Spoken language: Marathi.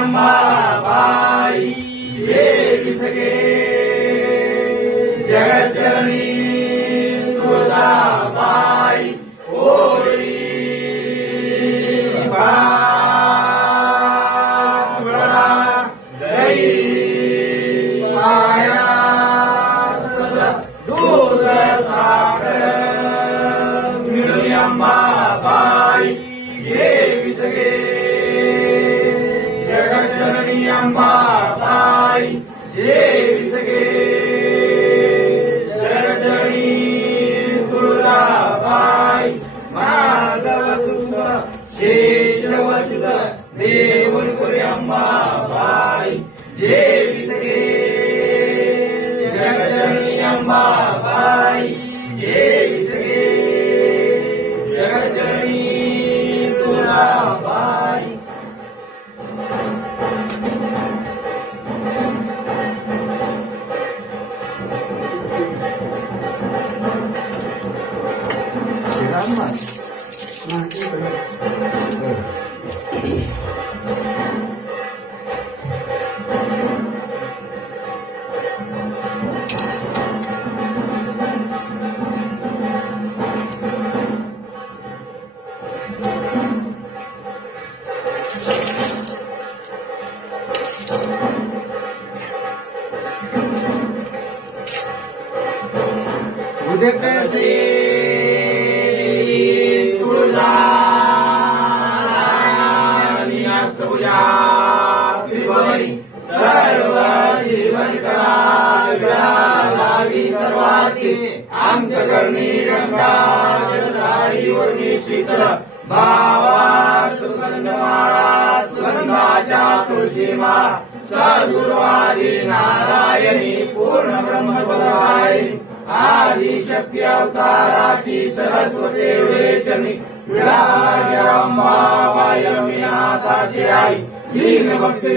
امان بائي سگهي جگي خدا अंबाबाई देवी सगे जगज्जननी तुळजाबाई। माधव शेषवसुत देवुलपुरी अंबाबाई। जे 三百，嗯，一百。Depends. त्रिभुवनी सर्व जीवन सर्वाती गंगा जलधारी वर्णी शीतल भावा सुगंधमाळा सुगंधाच्या तुळशी माळा नारायणी पूर्ण ब्रह्मपदायिनी आदि शक्ती अवताराची सरस्वती वेचनी विळाबाई சாட்சியாய் நீ நமக்கு